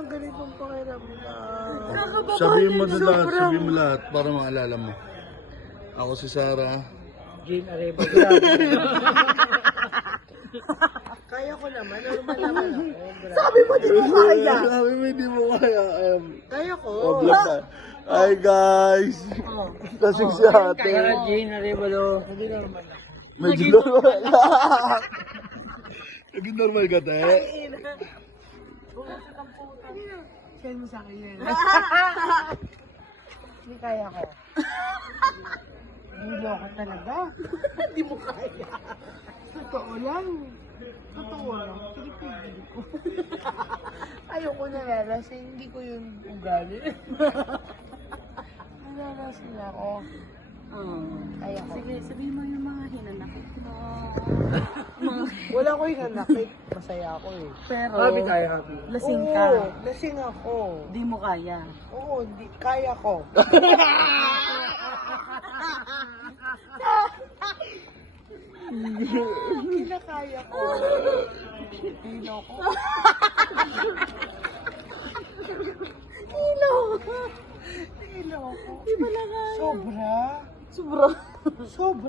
ng ganitong pakiramdam. Sabihin mo lahat para maalala mo. Ako si Sarah. Jane Arevalo. Kaya ko naman, normal naman ako. Sabi mo, di mo kaya. Sabi mo hindi mo kaya. Kaya ko. Hi guys! Lasing si ate. Sarah Jane Arevalo. Hindi normal ako. Medyo normal. Naging normal ka, te? Bumasok ang puta. Send mo sa akin yan. Hindi kaya ko. Hindi ako talaga. Hindi mo kaya. Totoo lang. Totoo lang. Pinipigil ko. Ayoko nalalasing. Hindi ko yung ugali. Nalalasing ako. Kaya ko. Sige, sabihin mo yung mga hinanakit mo. Wala ko yung nanakit. Masaya ako eh. Pero, Happy tayo, happy. lasing ka. Oo, lasing ako. Di mo kaya. Oo, hindi. Kaya ko. Kinakaya ko. Hilo ko. Hilo ko. Sobra. Sobra. Sobra.